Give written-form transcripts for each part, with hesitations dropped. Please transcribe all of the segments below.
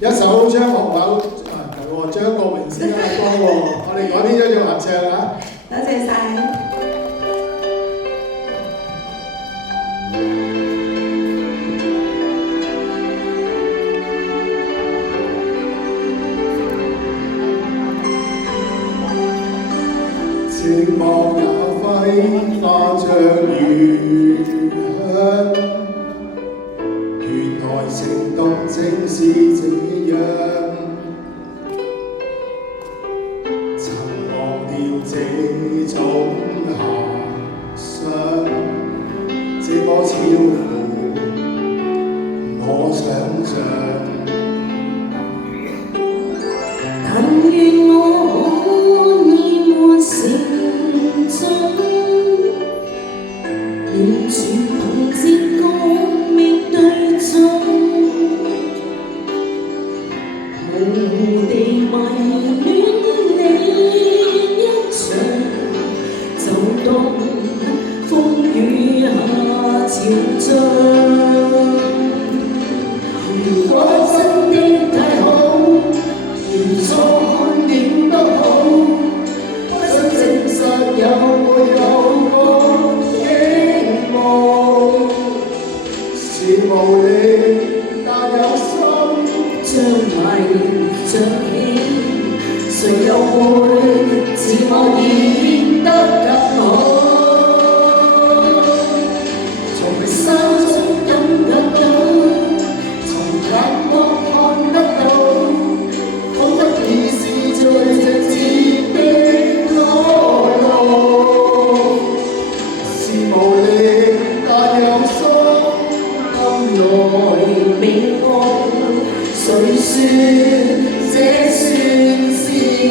一首張學友同張國榮先生嘅歌喎，我哋改編咗做合唱啊！多謝晒。寂寞也揮發着餘香，原來情動正是這樣。曾忘掉這種遐想，這麼超乎我想象。但願我可以沒成長，完全憑直覺面對中，模糊地迷戀你一場，就當風雨下潮漲。如果真的太好，如錯看點都好，不想證實有沒有過希望。是無力但有心，將迷着起，誰又會自我變得更好？從心中感覺到，從眼角看得到，彷彿已是最直接的裸露。是無力但有心，暗來明暗，誰說這算是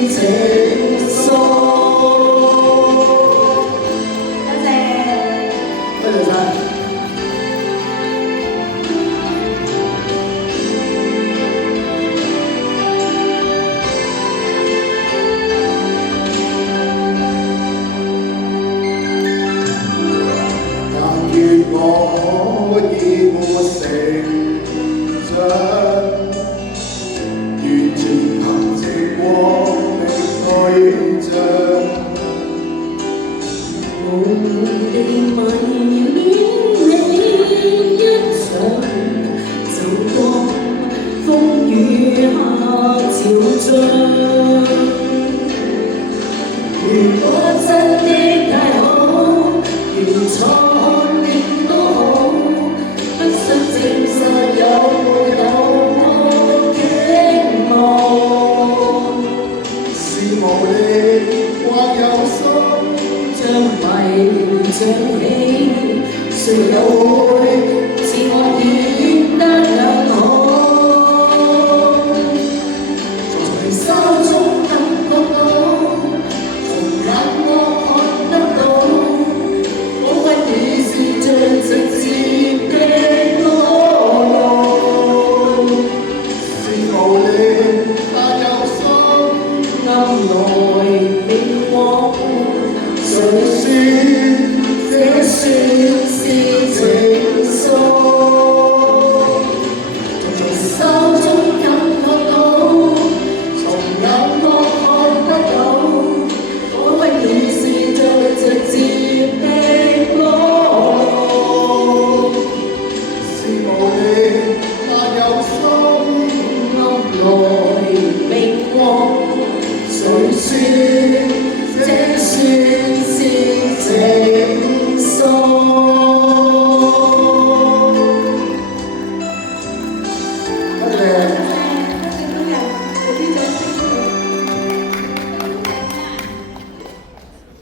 情愫？多謝。多謝晒。但願我可以沒成長，完全憑直過的對象。無地迷戀你一場，就當風雨下潮漲。如果真的